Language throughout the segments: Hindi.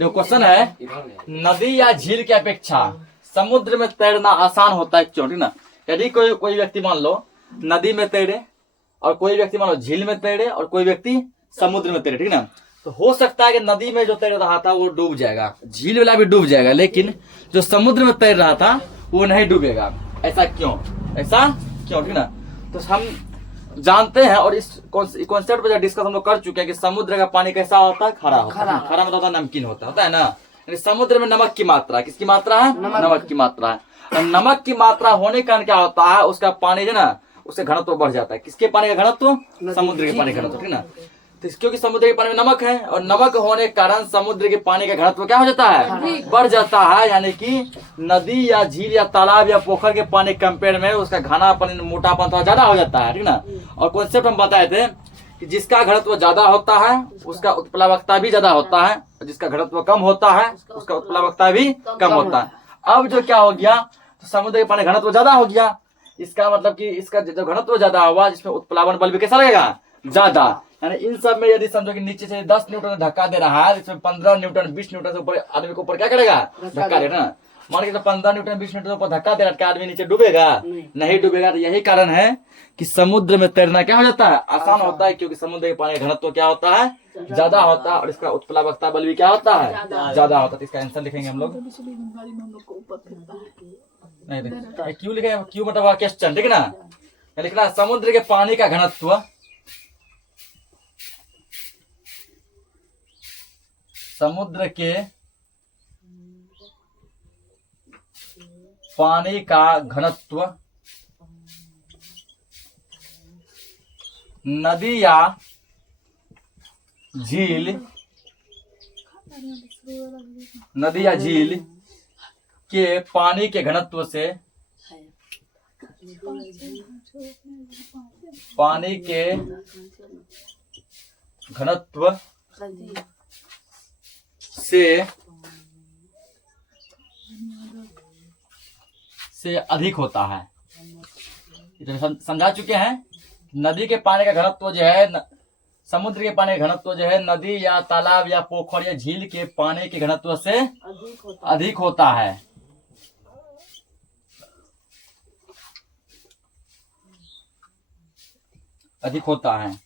जो क्वेश्चन है, नदी या झील की अपेक्षा समुद्र में तैरना आसान होता है क्यों? ठीक ना। यदि कोई व्यक्ति मान लो नदी में तैरे और कोई व्यक्ति मान लो झील में तैरे और कोई व्यक्ति समुद्र में तैरे, ठीक ना, तो हो सकता है कि नदी में जो तैर रहा था वो डूब जाएगा, झील वाला भी डूब जाएगा, लेकिन जो समुद्र में तैर रहा था वो नहीं डूबेगा। ऐसा क्यों? ठीक ना। तो हम जानते हैं और इस कॉन्सेप्ट पर डिस्कस हम लोग कर चुके हैं कि समुद्र का पानी कैसा होता है? खारा होता है। खारा मतलब होता है नमकीन होता है ना। समुद्र में नमक की मात्रा, किसकी मात्रा है? नमक की मात्रा है। नमक की मात्रा होने के कारण क्या होता है, उसका पानी जो ना उसका घनत्व बढ़ जाता है। किसके पानी का घनत्व? समुद्र के पानी का घनत्व, ठीक ना। तो क्योंकि समुद्र के पानी में नमक है और नमक होने के कारण समुद्र के पानी का घनत्व क्या हो जाता है? बढ़ जाता है। यानी कि नदी या झील या तालाब या पोखर के पानी कंपेयर में उसका घनापन, मोटापन थोड़ा ज्यादा हो जाता है, ठीक ना। और कॉन्सेप्ट हम बताए थे कि जिसका घनत्व ज्यादा होता है उसका उत्प्लावकता भी ज्यादा होता है, जिसका घनत्व कम होता है उसका उत्प्लावकता भी कम होता है। अब जो क्या हो गया, तो समुद्र के पानी घनत्व ज्यादा हो गया, इसका मतलब कि इसका जो घनत्व ज्यादा हुआ जिसमें उत्प्लावन बल भी कैसा लगेगा? ज्यादा। यानी इन सब में यदि समझो कि नीचे से 10 न्यूटन धक्का दे रहा है, इसमें 15 न्यूटन 20 न्यूटन से ऊपर आदमी को ऊपर क्या करेगा? धक्का देना। मान के 15 न्यूटन 20 न्यूटन से ऊपर धक्का दे रहा है, आदमी नीचे डूबेगा? नहीं डूबेगा। तो यही कारण है कि समुद्र में तैरना क्या हो जाता है? आसान होता है, क्योंकि समुद्र के पानी का घनत्व क्या होता है? ज्यादा होता है और इसका उत्प्लावकता बल भी क्या होता है? ज्यादा होता है। तो इसका आंसर लिखेंगे हम लोग। नहीं क्यों लिखे? क्यों मतलब क्वेश्चन, ठीक ना। लिखना समुद्र के पानी का घनत्व समुद्र के पानी का घनत्व नदी या झील के पानी के घनत्व से पानी के घनत्व से अधिक होता है। समझा चुके हैं। नदी के पानी का घनत्व जो है, समुद्र के पानी का घनत्व जो है नदी या तालाब या पोखर या झील के पानी के घनत्व से अधिक होता है। अधिक होता है।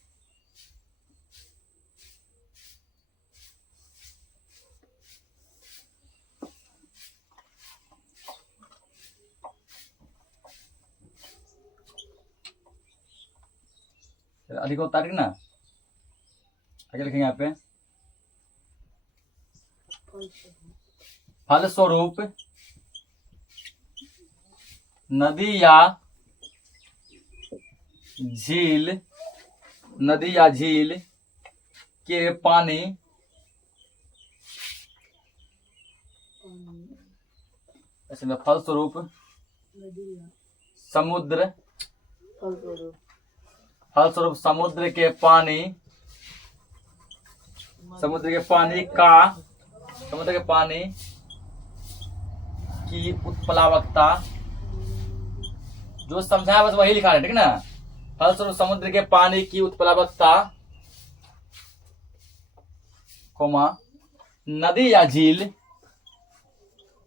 अधिक होता है, ठीक ना। आगे लिखेंगे यहाँ पे, फलस्वरूप नदी या झील के पानी ऐसे में फलस्वरूप समुद्र के पानी की उत्प्लावकता, जो समझाया बस वही लिखा है, ठीक ना। फलस्वरूप समुद्र के पानी की उत्प्लावकता, नदी या झील के पानी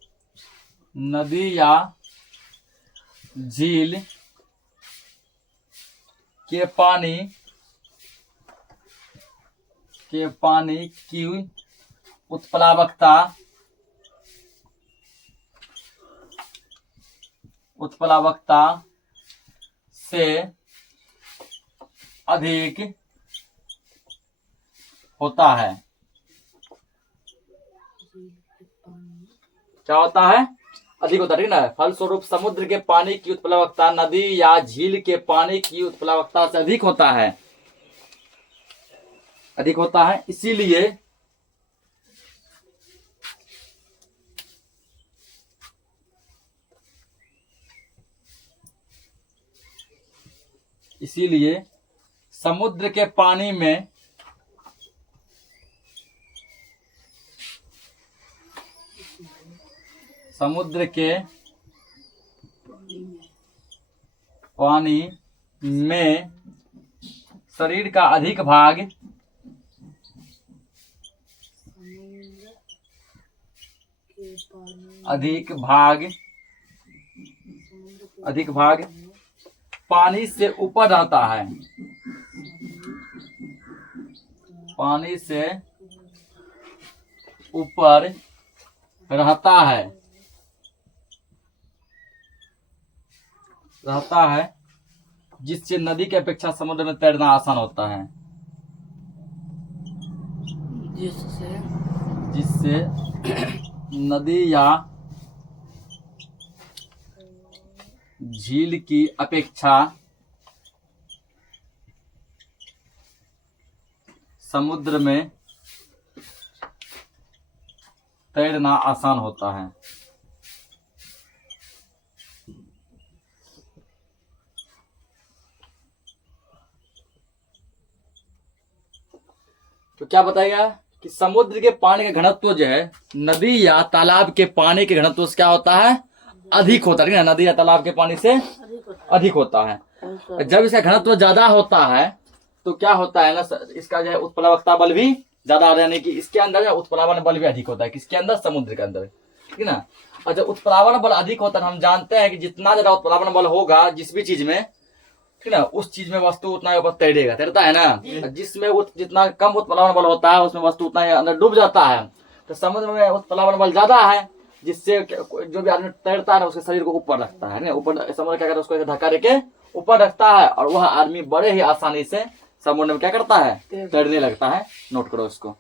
की उत्प्लावकता से अधिक होता है। क्या होता है? अधिक होता है, ठीक ना। फलस्वरूप समुद्र के पानी की उत्प्लावकता नदी या झील के पानी की उत्प्लावकता से अधिक होता है। अधिक होता है। इसीलिए समुद्र के पानी में शरीर का अधिक भाग अधिक भाग पानी से ऊपर रहता है। पानी से ऊपर रहता है जिससे नदी की अपेक्षा समुद्र में तैरना आसान होता है। जिससे नदी या झील की अपेक्षा समुद्र में तैरना आसान होता है। तो क्या बताएगा कि समुद्र के पानी का घनत्व जो है नदी या तालाब के पानी के घनत्व से क्या होता है, अधिक होता है। नदी या तालाब के पानी से अधिक होता है। जब इसका घनत्व ज्यादा होता है तो क्या होता है ना, इसका जो है उत्प्लावकता बल भी ज्यादा, यानी कि इसके अंदर उत्प्लावन बल भी अधिक होता है। किसके अंदर, समुद्र के अंदर, ठीक है ना। और जब उत्प्लावन बल अधिक होता है, हम जानते हैं कि जितना ज्यादा उत्प्लावन बल होगा जिस भी चीज में, ठीक है ना, उस चीज में वस्तु उतना ऊपर तैरता है ना। जिसमें जितना कम उत्प्लावन बल होता है उसमें वस्तु उतना अंदर डूब जाता है। तो समुद्र में उत्प्लावन बल ज्यादा है, जिससे जो भी आदमी तैरता है ना उसके शरीर को ऊपर रखता है ना। ऊपर समुद्र क्या करता है, उसको धक्का देके ऊपर रखता है और वह आदमी बड़े ही आसानी से समुद्र में क्या करता है, तैरने लगता है। नोट करो इसको।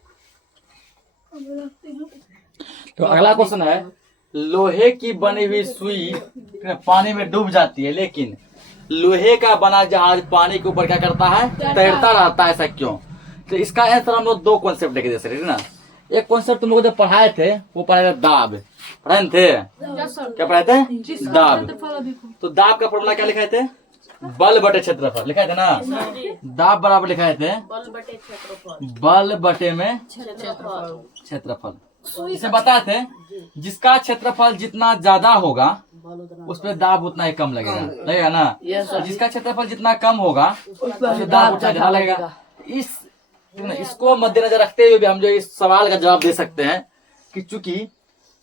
तो अगला क्वेश्चन है, लोहे की बनी हुई सुई पानी में डूब जाती है, लेकिन लोहे का बना जहाज पानी के ऊपर क्या करता है, तैरता रहता है, ऐसा क्यों? तो इसका आंसर हम लोग दो कॉन्सेप्ट लेके दे सकते ना। एक कॉन्सेप्ट तुम लोग जब पढ़ाए थे वो पढ़ाए थे दाब, पढ़ाए थे क्या पढ़ाए थे, दाब। तो दाब का फॉर्मूला क्या लिखाए थे, बल बटे क्षेत्रफल लिखाए थे ना। दाब बराबर लिखाए थे बल बटे में क्षेत्रफल। इसे बताए थे जिसका क्षेत्रफल जितना ज्यादा होगा उस पर दाब उतना ही कम लगेगा ना। जिसका क्षेत्रफल जितना कम होगा उस पर दाब उतना ज्यादा लगेगा। इसको मद्देनजर रखते हुए भी हम जो इस सवाल का जवाब दे सकते हैं कि चूंकि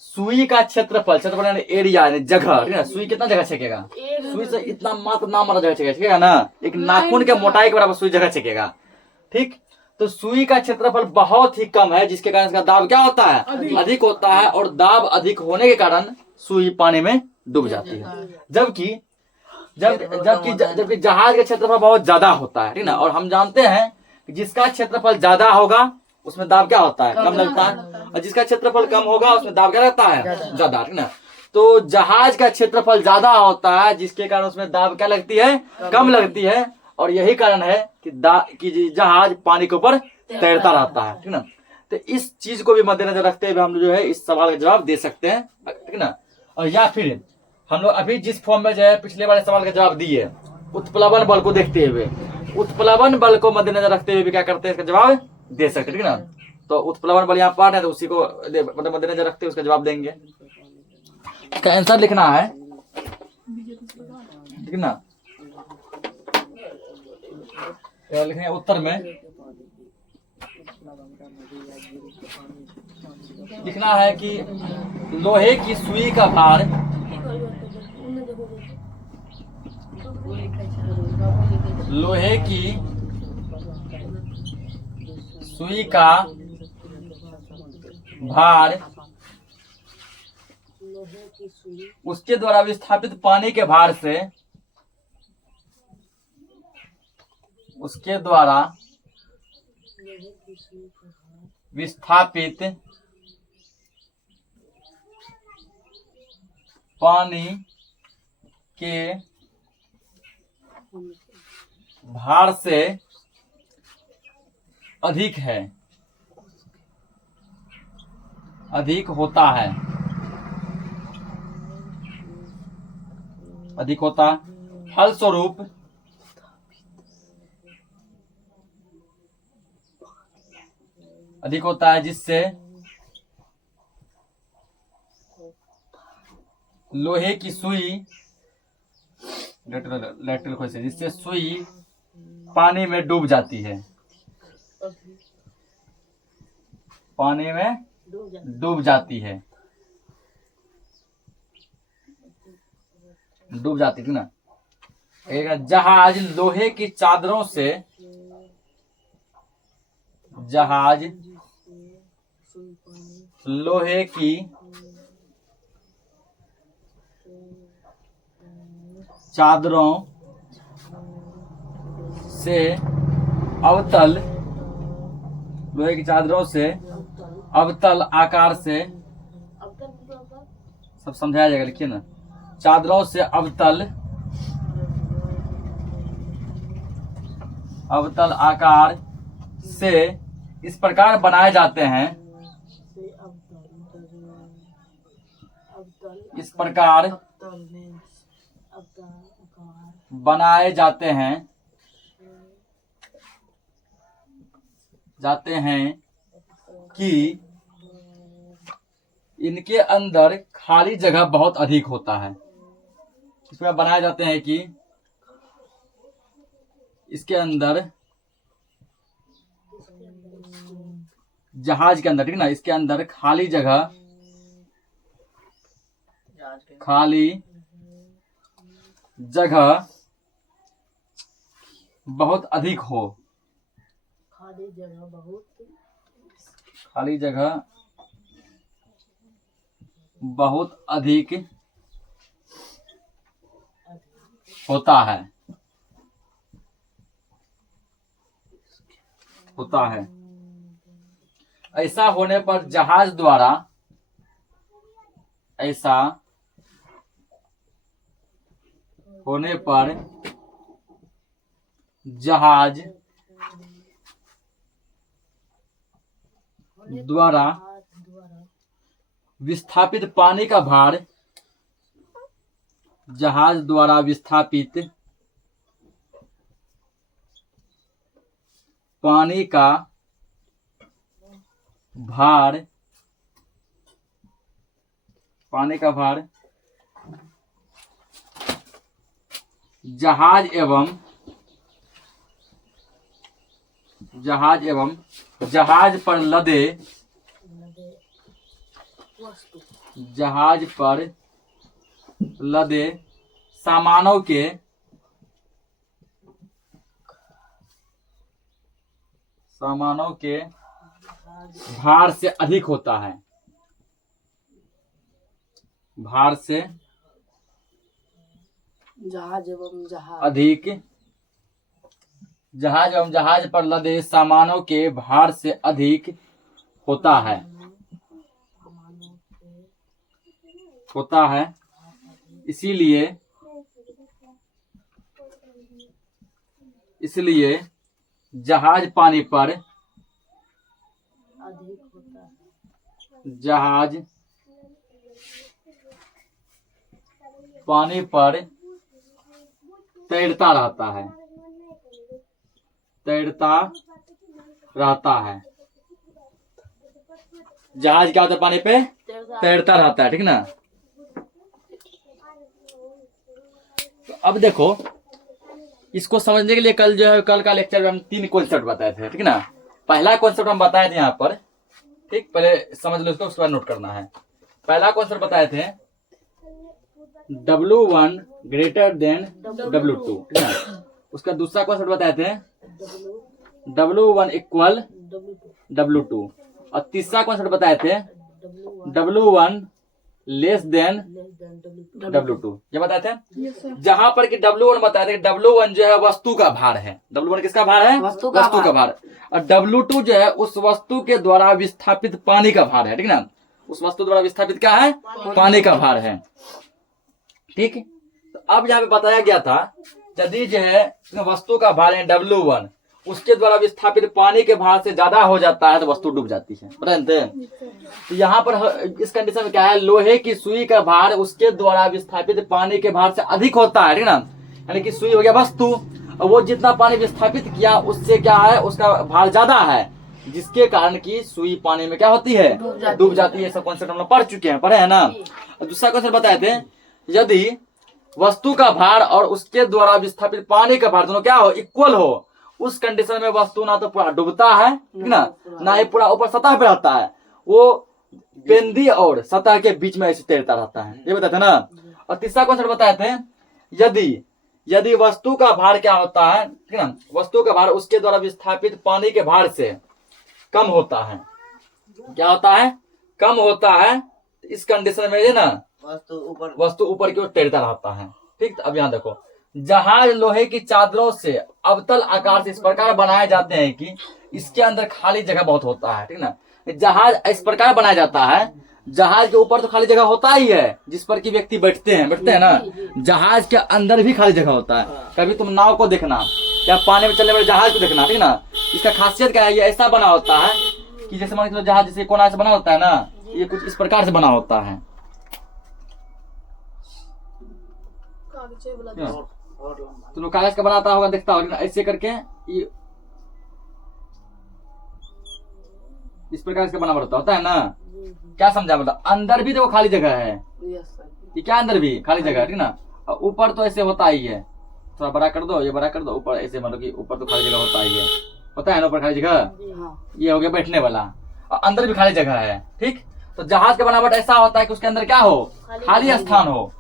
सुई का क्षेत्रफल यानी एरिया यानी जगह, सुई कितना जगह छेकेगा, सुई से इतना मात्र नाम वाला जगह छेकेगा ना, एक नाखून के मोटाई के बराबर सुई जगह छेकेगा, ठीक। तो सुई का क्षेत्रफल बहुत ही कम है, जिसके कारण इसका दाब क्या होता है, अधिक होता है। और दाब अधिक होने के कारण सुई पानी में डूब जाती है। जबकि जहाज का क्षेत्रफल बहुत ज्यादा होता है, ठीक ना। और हम जानते हैं कि जिसका क्षेत्रफल ज्यादा होगा उसमें दाब क्या होता है, कम लगता है। और जिसका क्षेत्रफल कम होगा उसमें दाब क्या लगता है, ज्यादा, ठीक ना। तो जहाज का क्षेत्रफल ज्यादा होता है जिसके कारण उसमें दाब क्या लगती है, कम लगती है। और यही कारण है कि जहाज पानी के ऊपर तैरता रहता है, ठीक ना। तो इस चीज को भी मद्देनजर रखते हुए हम जो है इस सवाल का जवाब दे सकते हैं, ठीक ना। और या फिर हम लोग अभी जिस फॉर्म में जो है पिछले वाले सवाल का जवाब दिए, उत्प्लावन बल को देखते हुए, उत्प्लावन बल को मद्देनजर रखते हुए भी क्या करते हैं, इसका जवाब दे सकते हैं, ठीक ना। तो उत्प्लावन बल यहाँ पाठ है तो उसी को मतलब मद्देनजर रखते हुए उसका जवाब देंगे। इसका आंसर लिखना है, ठीक ना। क्या लिखेंगे उत्तर में, लिखना है कि लोहे की सुई का भार लोहे की सुई का भार उसके द्वारा विस्थापित पानी के भार से, उसके द्वारा विस्थापित पानी के भार से अधिक है, अधिक होता है, अधिक होता फलस्वरूप अधिक होता है, जिससे लोहे की सुई लेटरल क्वेश्चन, जिससे सुई पानी में डूब जाती है, पानी में डूब जाती है। डूब जाती थी ना। एक जहाज लोहे की चादरों से, जहाज लोहे की चादरों से अवतल, लोहे की चादरों से अवतल आकार से, सब समझाया जाएगा, लिखिए ना। चादरों से अवतल, अवतल आकार से इस प्रकार बनाए जाते हैं, इस प्रकार बनाए जाते हैं कि इनके अंदर खाली जगह बहुत अधिक होता है। इसमें बनाए जाते हैं कि इसके अंदर, जहाज के अंदर, ठीक ना, इसके अंदर खाली जगह, खाली जगह बहुत अधिक हो, खाली जगह बहुत अधिक होता है। ऐसा होने पर जहाज द्वारा, ऐसा होने पर जहाज द्वारा विस्थापित पानी का भार, जहाज द्वारा विस्थापित पानी का भार, पानी का भार जहाज एवं जहाज पर लदे, जहाज पर लदे सामानों के भार से अधिक होता है, भार से जहाज एवं जहाज पर लदे सामानों के भार से अधिक होता है। इसलिए जहाज पानी पर तैरता रहता है, जहाज क्या होता है, पानी पे तैरता रहता है, ठीक ना। तो अब देखो, इसको समझने के लिए कल का लेक्चर में हम 3 कॉन्सेप्ट बताए थे, ठीक ना। पहला कॉन्सेप्ट हम बताए थे यहाँ पर, ठीक, पहले समझ लो इसको, उसके बाद नोट करना है। पहला कॉन्सेप्ट बताए थे W1 ग्रेटर देन W2, ठीक ना। उसका दूसरा कॉन्सेप्ट बताए थे W1 इक्वल W2, और तीसरा कॉन्सेप्ट बताए थे W1 लेस देन W2। ये बताए थे, जहां पर कि W1 बताए थे, W1 जो है वस्तु का भार है। W1 किसका भार है? वस्तु का भार। और W2 जो है उस वस्तु के द्वारा विस्थापित पानी का भार है, ठीक ना। उस वस्तु द्वारा विस्थापित क्या है? पानी का भार है, ठीक। तो अब यहाँ पे बताया गया था, यदि जो है वस्तु का भार है W1, उसके द्वारा विस्थापित पानी के भार से ज्यादा हो जाता है तो वस्तु डूब जाती है, जानते हैं। तो यहाँ पर इस कंडीशन में क्या है, लोहे की सुई का भार उसके द्वारा विस्थापित पानी के भार से अधिक होता है, ठीक ना। यानी कि सुई हो गया वस्तु, और वो जितना पानी विस्थापित किया उससे क्या है, उसका भार ज्यादा है, जिसके कारण की सुई पानी में क्या होती है, डूब जाती है। सब कॉन्सेप्ट हम लोग पढ़े हैं ना। दूसरा क्वेश्चन बताए थे, यदि वस्तु का भार और उसके द्वारा विस्थापित पानी का भार दोनों क्या हो, इक्वल हो, उस कंडीशन में वस्तु ना तो पूरा डूबता है, ठीक ना ही पूरा ऊपर सतह पे रहता है, वो पेंदी और सतह के बीच में ऐसे तैरता रहता है। ये बताते ना। और तीसरा क्वेश्चन बताए थे, यदि यदि वस्तु का भार क्या होता है, ठीक है ना, वस्तु का भार उसके द्वारा विस्थापित पानी के भार से कम होता है। क्या होता है? कम होता है। इस कंडीशन में ना वस्तु ऊपर की ओर तैरता रहता है। ठीक, अब यहाँ देखो, जहाज लोहे की चादरों से अवतल आकार से इस प्रकार बनाए जाते हैं कि इसके अंदर खाली जगह बहुत होता है। ठीक ना, जहाज इस प्रकार बनाया जाता है, जहाज के ऊपर तो खाली जगह होता ही है जिस पर कि व्यक्ति बैठते हैं ना, जहाज के अंदर भी खाली जगह होता है। कभी तुम नाव को देखना या पानी में चलने वाले जहाज को देखना, ठीक ना, इसका खासियत क्या है, ये ऐसा बना होता है कि जैसे मान लो जहाज जैसे कोना से बना होता है ना, ये कुछ इस प्रकार से बना होता है। तुम कागज का बनाता होगा, देखता होगा ऐसे करके, ये इस प्रकार से बना होता है ना। क्या समझा? मतलब अंदर भी देखो खाली जगह है, ये क्या अंदर भी खाली जगह है, ठीक ना। और ऊपर तो ऐसे होता ही है, थोड़ा बड़ा कर दो, ये बड़ा कर दो, ऊपर ऐसे मतलब कि ऊपर तो खाली जगह होता ही है, पता है ना, ऊपर खाली जगह। ये हो गया बैठने वाला, और अंदर भी खाली जगह है। ठीक, तो जहाज का बनावट ऐसा होता है कि उसके अंदर क्या हो, खाली स्थान हो,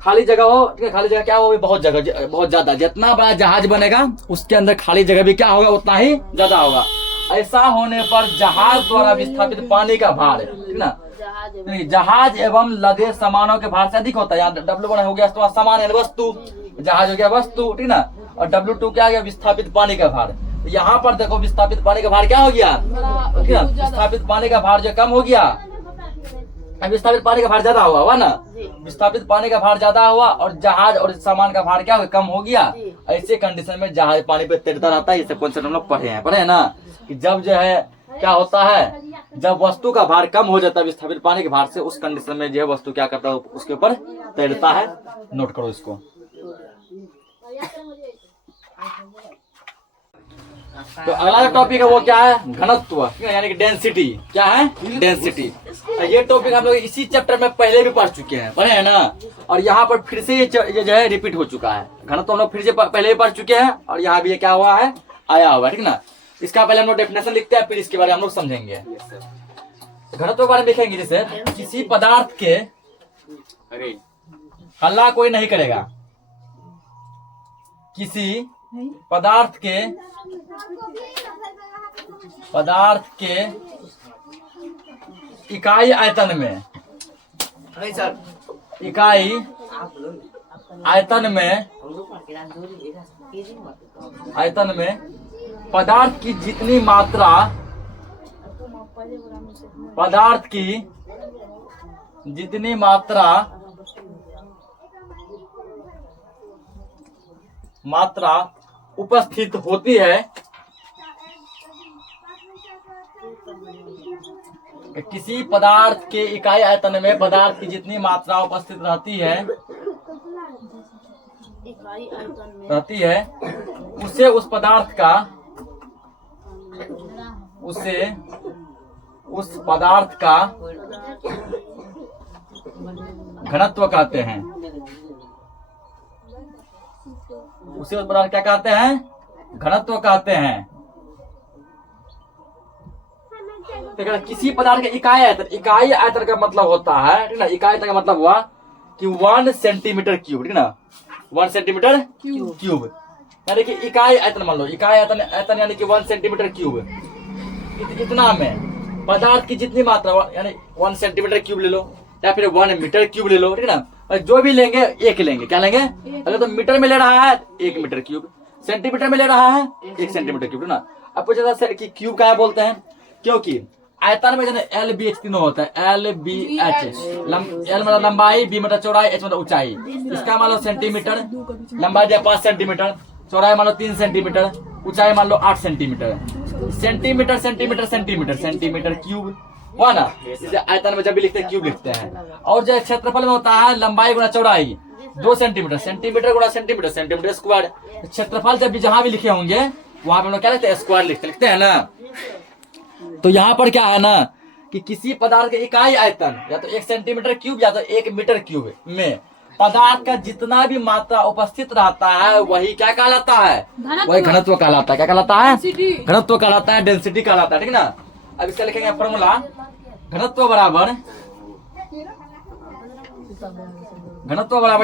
खाली जगह हो। ठीक है, खाली जगह क्या हो, बहुत जगह, बहुत ज्यादा। जितना बड़ा जहाज बनेगा उसके अंदर खाली जगह भी क्या होगा, उतना ही ज्यादा होगा। ऐसा होने पर जहाज द्वारा विस्थापित पानी का भार, ठीक ना, जहाज एवं लदे सामानों के भार से अधिक होता है। यहाँ W1 हो गया तो सामान है वस्तु, जहाज हो गया वस्तु, ठीक ना, और W2 क्या गया, विस्थापित पानी का भार। तो यहाँ पर देखो विस्थापित पानी का भार क्या हो गया, ठीक ना, विस्थापित पानी का भार जो कम हो गया, विस्थापित पानी का भार ज्यादा हुआ ना, विस्थापित पानी का भार ज्यादा हुआ और जहाज और सामान का भार क्या हो, कम हो गया। ऐसे कंडीशन में जहाज पानी पे तैरता रहता है। ये सब कॉन्सेप्ट हम लोग पढ़े हैं ना, कि जब जो है क्या होता है, जब वस्तु का भार कम हो जाता है विस्थापित पानी के भार से, उस कंडीशन में जो है वस्तु क्या करता है, उसके ऊपर तैरता है। नोट करो इसको। तो अगला टॉपिक है वो क्या है, घनत्व, यानी कि डेंसिटी। क्या है? डेंसिटी। ये टॉपिक हम लोग इसी चैप्टर में पहले भी पढ़ चुके हैं, पढ़े हैं ना, और यहाँ पर फिर से ये जो है रिपीट हो चुका है। घनत्व हम लोग फिर से पहले भी पढ़ चुके हैं, और यहाँ भी ये क्या हुआ है, आया हुआ है, ठीक ना। इसका पहले हम लोग डेफिनेशन लिखते हैं, फिर इसके बारे में हम लोग समझेंगे। घनत्व के बारे में लिखेंगे, जैसे किसी पदार्थ के, हल्ला कोई नहीं करेगा, किसी पदार्थ के इकाई आयतन में, इकाई आयतन में पदार्थ की जितनी मात्रा, पदार्थ की जितनी मात्रा उपस्थित होती है, किसी पदार्थ के इकाई आयतन में पदार्थ की जितनी मात्रा उपस्थित रहती है उसे उस पदार्थ का घनत्व कहते हैं। उसे उस पदार्थ क्या कहते हैं, घनत्व कहते हैं। किसी पदार्थ के इकाई आयतन का मतलब होता है, ठीक ना, इकाई आयतन का मतलब हुआ कि 1 सेंटीमीटर क्यूब, ठीक ना, 1 सेंटीमीटर क्यूब, यानी कि इकाई आयतन मान लो, इकाई आयतन यानी कि 1 सेंटीमीटर क्यूब। इतना में पदार्थ की जितनी मात्रा, यानी 1 सेंटीमीटर क्यूब ले लो या फिर 1 मीटर क्यूब ले लो, ठीक ना, जो भी लेंगे एक लेंगे। क्या लेंगे? अगर तो मीटर में ले रहा है 1 मीटर क्यूब, सेंटीमीटर में ले रहा है 1 सेंटीमीटर क्यूब, ना। अब पूछा कि क्यूब क्या बोलते हैं, क्योंकि आयतन में LBH तीनों होता है, LBH, L मतलब लंबाई, B मतलब चौड़ाई, H मतलब ऊंचाई। इसका मान लो सेंटीमीटर, लंबाई दिया 5 सेंटीमीटर, चौड़ाई मान लो 3 सेंटीमीटर, ऊंचाई मान लो 8 सेंटीमीटर। सेंटीमीटर क्यूब हुआ ना। इसे आयतन में जब भी लिखते हैं क्यूब लिखते हैं। और जो क्षेत्रफल में होता है लंबाई गुना चौड़ाई 2 सेंटीमीटर गुना सेंटीमीटर स्क्वायर। क्षेत्रफल जब भी जहां भी लिखे होंगे वहां पे हम लोग क्या लिखते हैं, स्क्वायर लिखते हैं ना। तो यहाँ पर क्या है ना कि किसी पदार्थ के इकाई आयतन या तो 1 सेंटीमीटर क्यूब या तो 1 मीटर क्यूब में पदार्थ का जितना भी मात्रा उपस्थित रहता है वही क्या कहलाता है, वही घनत्व कहलाता है। क्या कहलाता है? घनत्व कहलाता है, डेंसिटी कहलाता है, ठीक ना। अब इसका लिखेंगे फॉर्मूला, घनत्व बराबर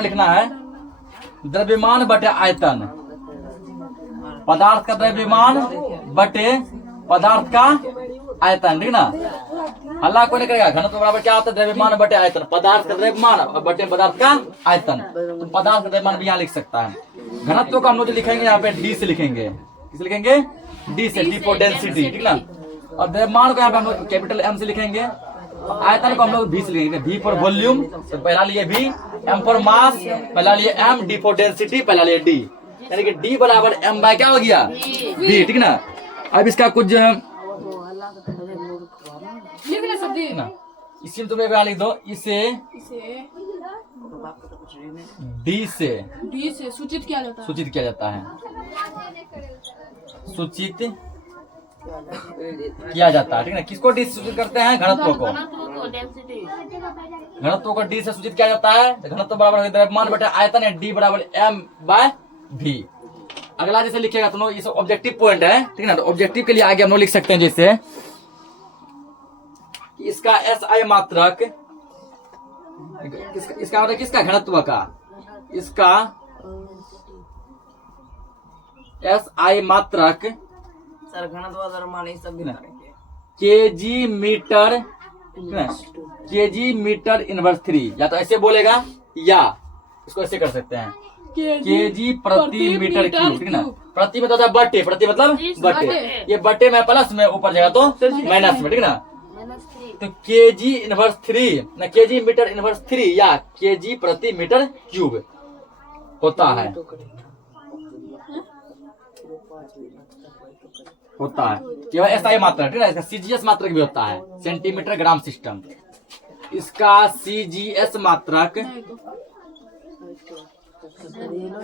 लिखना है द्रव्यमान बटे आयतन, पदार्थ का द्रव्यमान बटे पदार्थ का आयतन, ठीक ना। हल्ला कोई नहीं करेगा। घनत्व बराबर क्या होता है? द्रव्यमान बटे आयतन, पदार्थ का द्रव्यमान और बटे पदार्थ का आयतन। तो पदार्थ का द्रव्यमान भी यहाँ लिख सकता है। घनत्व को हम लोग लिखेंगे यहाँ पे डी से लिखेंगे। किस लिखेंगे? डी से, डी फॉर डेंसिटी, ठीक ना। और द्रव्यमान को यहाँ पे हम लोग कैपिटल एम से लिखेंगे। आयतन को हम लोग भी से लिखेंगे, भी फॉर वॉल्यूम, तो पहला लिए भी, एम फॉर मास, पहला लिए एम, डी फॉर डेंसिटी, पहला लिए डी, यानी कि डी बराबर एम बाय क्या हो गया? बी, ठीक ना। अब इसका कुछ जो है ना, इसी में तुम्हें लिख दो, इसे डी से सूचित किया जाता है। सूचित किया जाता है, सूचित किया जाता है, ठीक ना। किसको डी से सूचित करते हैं? घनत्व को। घनत्व को डी से सूचित किया जाता है। घनत्व बराबर द्रव्यमान बटे आयतन है, डी बराबर एम बाय भी। अगला जैसे लिखेगा तुम लोग, ये ऑब्जेक्टिव पॉइंट है, ठीक ना। तो ऑब्जेक्टिव के लिए आगे हम लोग लिख सकते हैं जैसे इसका एस आई मात्रक, इसका मतलब किसका? घनत्व का। इसका एस आई मात्रक सर घनत्व द्रव्यमान ये सब भी करेंगे। Kg metre, kg metre inverse 3, या तो ऐसे बोलेगा या इसको ऐसे कर सकते हैं, केजी प्रति मीटर क्यूब, ठीक ना। प्रति मतलब होता है बटे, प्रति मतलब बटे, ये बटे में प्लस में ऊपर जाएगा तो माइनस में, ठीक ना। तो केजी इनवर्स 3 ना, केजी मीटर इनवर्स 3 या केजी प्रति मीटर क्यूब होता है, केवल एसआई मात्रक, ठीक है। इसका सीजीएस मात्रक भी होता है, सेंटीमीटर ग्राम सिस्टम। इसका सीजीएस मात्रक,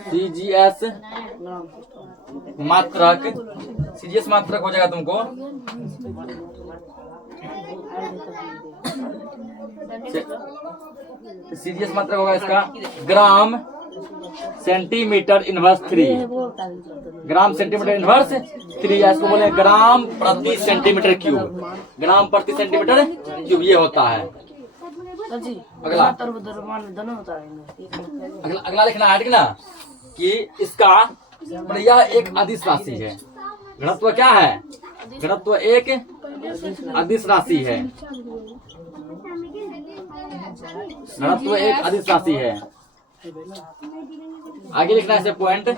सीजीएस मात्रक, सीजीएस मात्रक हो जाएगा तुमको सीजीएस मात्रक होगा इसका gram centimetre inverse 3, gram centimetre inverse 3, या इसको बोले ग्राम प्रति सेंटीमीटर क्यूब, ग्राम प्रति सेंटीमीटर क्यूब ये होता है। अगला अगला लिखना है, ठीक ना, कि इसका यह एक अदिश राशि है। घनत्व क्या है? घनत्व एक अदिश राशि है, घनत्व एक अदिश राशि है। आगे लिखना है इसे पॉइंट,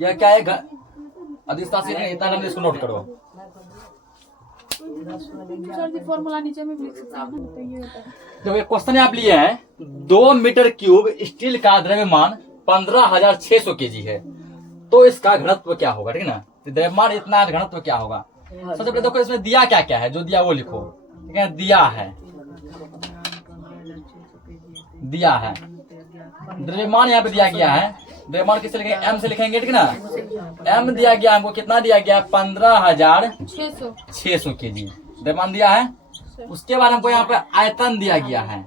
यह क्या है? अदिश राशि है, इतना नाम इसको नोट करो। फॉर्मूला नीचे में लिख सकते हैं। तो ये क्वेश्चन आप लिए हैं, 2 मीटर क्यूब स्टील का द्रव्यमान 15,600 केजी है, तो इसका घनत्व क्या होगा, ठीक ना। द्रव्यमान इतना, घनत्व क्या होगा? सबसे पहले देखो इसमें दिया क्या क्या है, जो दिया वो लिखो, ठीक है। दिया है, दिया है द्रव्यमान यहाँ पे दिया गया है। द्रव्यमान किससे लिखेंगे? एम से लिखेंगे, ठीक ना। एम दिया गया हमको, कितना दिया गया? 15,600 केजी द्रव्यमान दिया है। उसके बाद हमको यहाँ पे आयतन दिया गया है,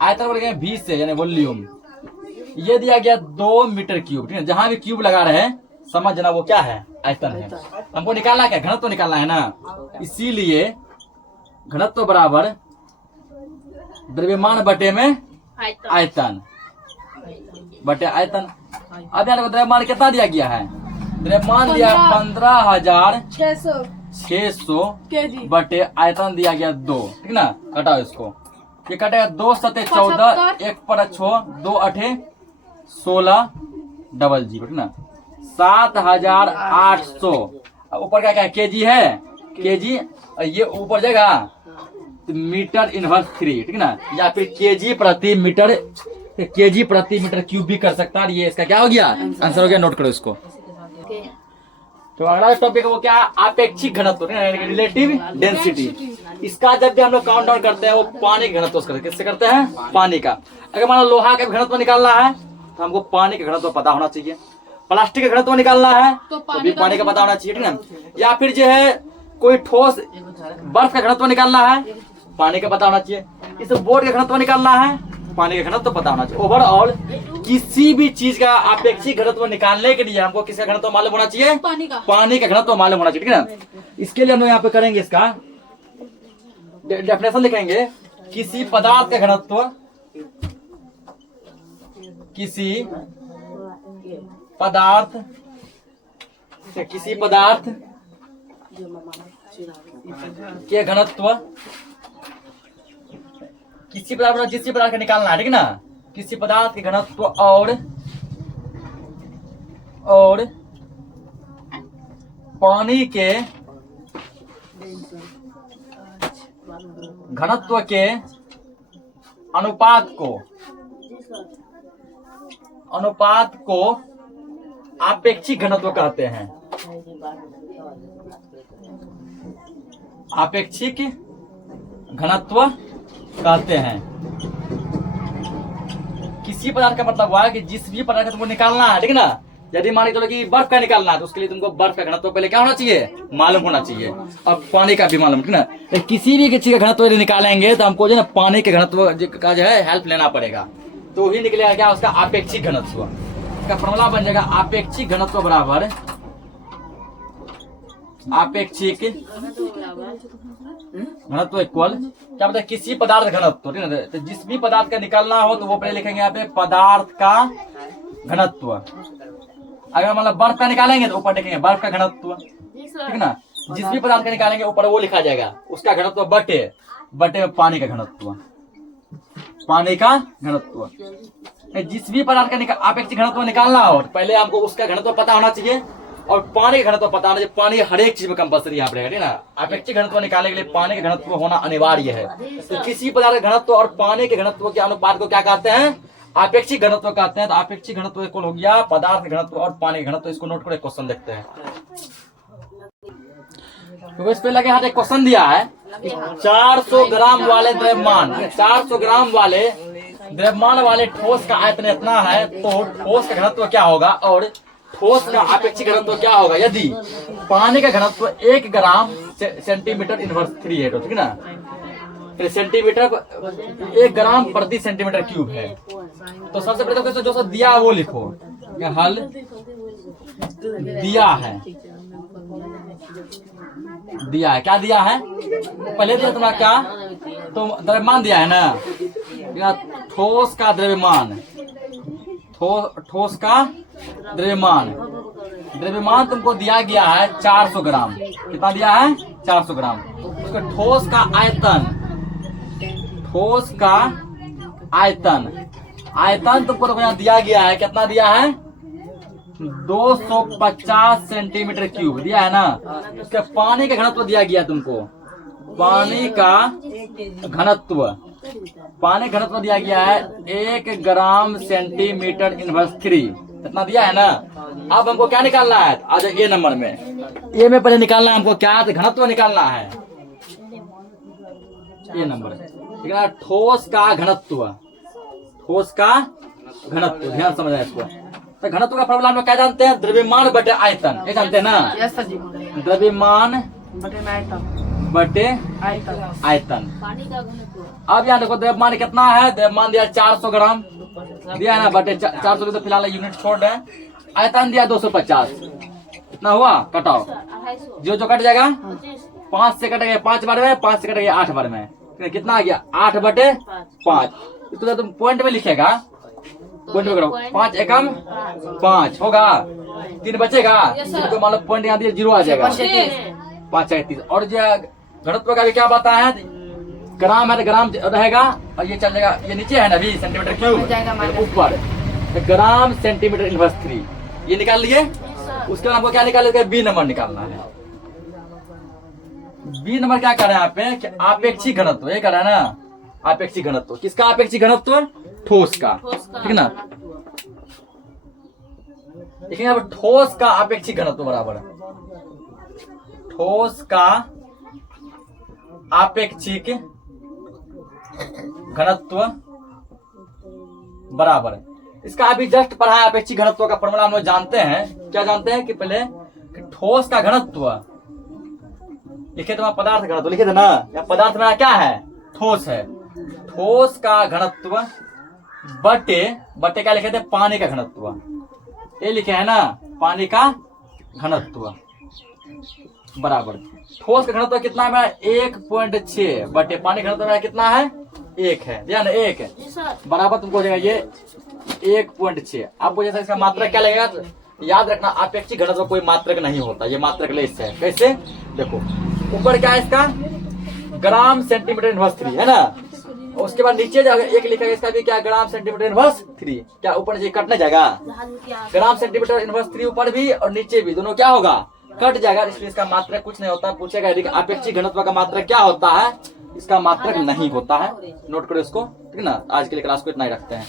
आयतन बोलेंगे भी से, यानी वॉल्यूम। ये दिया गया 2 मीटर क्यूब, ठीक है। जहां भी क्यूब लगा रहे हैं समझ ना वो क्या है? आयतन है। हमको निकालना क्या? घनत्व निकालना है ना। इसीलिए घनत्व बराबर द्रव्यमान बटे में आयतन बटे आयतन। अब यहाँ द्रव्यमान कितना दिया गया है? द्रव्यमान दिया 15,600 बटे आयतन दिया गया 2, ठीक ना। कटाओ इसको, ये कटेगा 2 सते 14, 1 पर 6, 2 8 16 डबल 0, ठीक ना। 7,800। ऊपर क्या क्या है? केजी है, केजी, ये ऊपर जाएगा मीटर इनवर्स 3, ठीक ना। या फिर केजी प्रति मीटर, केजी प्रति मीटर क्यूब भी कर सकता है। ये इसका क्या हो गया? आंसर हो गया, नोट करो इसको। तो अगला टॉपिक है वो क्या? आपेक्षिक घनत्व, रिलेटिव डेंसिटी। इसका जब भी हम लोग काउंट डाउन करते हैं वो पानी के घनत्व से, किससे करते हैं? पानी का। अगर मान लो लोहा का घनत्व निकालना है तो हमको पानी का घनत्व पता होना चाहिए। प्लास्टिक का घनत्व निकालना है तो भी पानी का पता होना चाहिए, ठीक ना। या फिर जो है कोई ठोस बर्फ का घनत्व निकालना है, पानी का पता होना चाहिए। इस बोर्ड का घनत्व निकालना है, पानी का घनत्व पता होना चाहिए। ओवरऑल किसी भी चीज का अपेक्षिक घनत्व निकालने के लिए हमको किसका घनत्व मालूम होना चाहिए? पानी का घनत्व मालूम होना चाहिए, ठीक है ना। इसके लिए हम लोग यहाँ पे करेंगे इसका डेफिनेशन लिखेंगे, किसी पदार्थ का घनत्व, किसी पदार्थ के घनत्व, किसी पदार्थ जिस पदार्थ का निकालना है, ठीक है ना, किसी पदार्थ के घनत्व और पानी के घनत्व के अनुपात को आपेक्षिक घनत्व कहते हैं। आपेक्षिक घनत्व कहते हैं। किसी पदार्थ का मतलब हुआ है कि जिस भी पदार्थ का तुमको निकालना है, ठीक है ना, यदि मान के चलो कि बर्फ का निकालना है तो उसके लिए तुमको बर्फ का घनत्व पहले क्या होना चाहिए, मालूम होना चाहिए। अब पानी का भी मालूम, ठीक है ना। तो किसी भी चीज का घनत्व यदि निकालेंगे तो हमको जो है ना पानी के घनत्व का जो है हेल्प लेना पड़ेगा, तो ही निकलेगा क्या, उसका आपेक्षिक घनत्व। इसका फॉर्मूला बन जाएगा आपेक्षिक घनत्व बराबर आपेक्षिक घनत्व इक्वल क्या बताए, किसी पदार्थ घनत्व, ठीक है ना। तो जिस भी पदार्थ का निकालना हो तो वो पहले लिखेंगे यहाँ पे पदार्थ का घनत्व। अगर मतलब बर्फ का निकालेंगे तो ऊपर लिखेंगे बर्फ का घनत्व, ठीक है ना। जिस भी पदार्थ का निकालेंगे ऊपर वो लिखा जाएगा उसका घनत्व बटे में पानी का घनत्व, पानी का घनत्व। जिस भी पदार्थ का आपेक्षिक घनत्व निकालना हो तो पहले हमको उसका घनत्व पता होना चाहिए और पानी का घनत्व पता होना चाहिए। पानी हर एक चीज में कंपल्सरी यहाँ पर रहेगा, ठीक है ना। आपेक्षिक घनत्व निकालने के लिए पानी का घनत्व होना अनिवार्य है। तो किसी पदार्थ का घनत्व और पानी के घनत्व के अनुपात को क्या कहते हैं, आपेक्षिक घनत्व कहते हैं। तो आपेक्षिक घनत्व इक्वल हो गया पदार्थ घनत्व और पानी घनत्व। इसको नोट करो, क्वेश्चन देखते हैं। तो इस पे लगे हाथ एक क्वेश्चन दिया है, 400 ग्राम वाले द्रव्यमान, 400 ग्राम वाले द्रव्यमान वाले ठोस का आयतन इतना है तो ठोस का घनत्व क्या होगा और ठोस का आपेक्षिक घनत्व क्या होगा यदि पानी का घनत्व 1 ग्राम सेंटीमीटर इनवर्स 3 है, ठीक है ना। फिर सेंटीमीटर 1 ग्राम प्रति सेंटीमीटर क्यूब है। तो सबसे पहले तो जो सब दिया है वो लिखो, हल दिया है क्या दिया है, पहले दिया तुम्हारा क्या, तो द्रव्यमान दिया है ना, ठोस का द्रव्यमान, ठोस का द्रव्यमान तुमको दिया गया है 400 ग्राम। कितना दिया है, 400 ग्राम। उसका ठोस का आयतन तुमको तो यहाँ दिया गया है, कितना दिया है, 250 सेंटीमीटर क्यूब दिया है ना। उसके पानी का घनत्व दिया गया तुमको, पानी का घनत्व दिया गया है 1 ग्राम सेंटीमीटर इनवर्स 3, इतना दिया है ना। अब हमको क्या निकालना है, आज ए नंबर में, ए में पहले निकालना है हमको क्या, घनत्व निकालना है, ए नंबर, ठीक है। ठोस का घनत्व, ध्यान समझना इसको। तो घनत्व का फॉर्मूला हम लोग क्या जानते हैं, द्रव्यमान बटे आयतन, ये जानते हैं ना, द्रव्यमान बटे आयतन। अब यहाँ देखो द्रव्यमान कितना है, द्रव्यमान दिया 400 ग्राम दिया है ना, बटे 400 तो फिलहाल यूनिट छोड़ रहे हैं। आयतन दिया 250, इतना हुआ, कटाओ जो कट जाएगा, 5 से कटेगा 5 बार में, 5 से कटेगा 8 बार में, कितना आ गया 8/5। तो तुम पॉइंट में लिखेगा, पॉइंट में करो, 5 एकम 5 होगा, 3 बचेगा, तो मान लो पॉइंट यहाँ दिया 0 आ जाएगा, 5 30। और जो घनत्व का भी क्या बताया है, ग्राम है तो ग्राम रहेगा और ये चल जाएगा, ये नीचे है ना अभी सेंटीमीटर क्यूब ऊपर, तो ग्राम सेंटीमीटर इनवर्स 3 ये निकाल लिए। उसके बाद हमको क्या निकालेगा, बी नंबर निकालना है। बी नंबर क्या कर रहे हैं यहाँ पे, आपेक्षिक घनत्व, ये कर रहा है ना, आपेक्षिक घनत्व। किसका आपेक्षिक घनत्व, ठोस का, ठीक है ना। देखिए यहाँ पर ठोस का आपेक्षिक घनत्व बराबर, ठोस का आपेक्षिक घनत्व बराबर, इसका अभी जस्ट पढ़ा है। आपेक्षिक घनत्व का फॉर्मूला हम लोग जानते हैं, क्या जानते हैं कि पहले कि ठोस का घनत्व लिखे तो पदार्थ घनत्व लिखे थे ना, या पदार्थ में क्या है, ठोस है, ठोस का घनत्व बटे क्या लिखे थे, पानी का घनत्व, ये लिखे है ना, पानी का घनत्व, बराबर ठोस का घनत्व कितना है मेरा 1.6 बटे पानी का घनत्व मेरा कितना है 1 है, ध्यान 1 है बराबर तुमको हो जाएगा ये 1.6। आपको जैसा इसका मात्रक क्या लगेगा तो याद रखना अपेक्षित घनत्व कोई मात्रक नहीं होता, ये मात्रक लेस है। कैसे देखो ऊपर क्या है इसका ग्राम सेंटीमीटर इनवर्स 3 है ना, उसके बाद नीचे जाएगा एक लिखा है इसका भी क्या ग्राम सेंटीमीटर इनवर्स 3, क्या ऊपर नीचे कटने जाएगा ग्राम सेंटीमीटर इनवर्स 3 ऊपर भी और नीचे भी दोनों क्या होगा कट जाएगा, इसलिए इसका मात्रक कुछ नहीं होता। पूछेगा यदि अपेक्षित घनत्व का मात्रक क्या होता है, इसका मात्रक नहीं होता है। नोट करो इसको, ठीक है ना। आज के लिए क्लास को इतना ही रखते हैं।